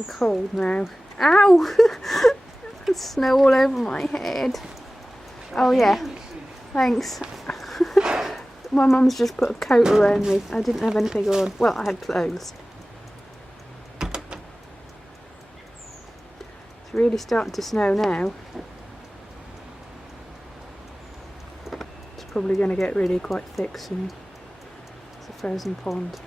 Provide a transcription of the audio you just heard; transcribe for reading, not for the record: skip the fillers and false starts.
getting cold now. Ow! There's snow all over my head. Oh yeah, thanks. My mum's just put a coat around me. I didn't have anything on. Well, I had clothes. It's really starting to snow now. It's probably going to get really quite thick soon. It's a frozen pond.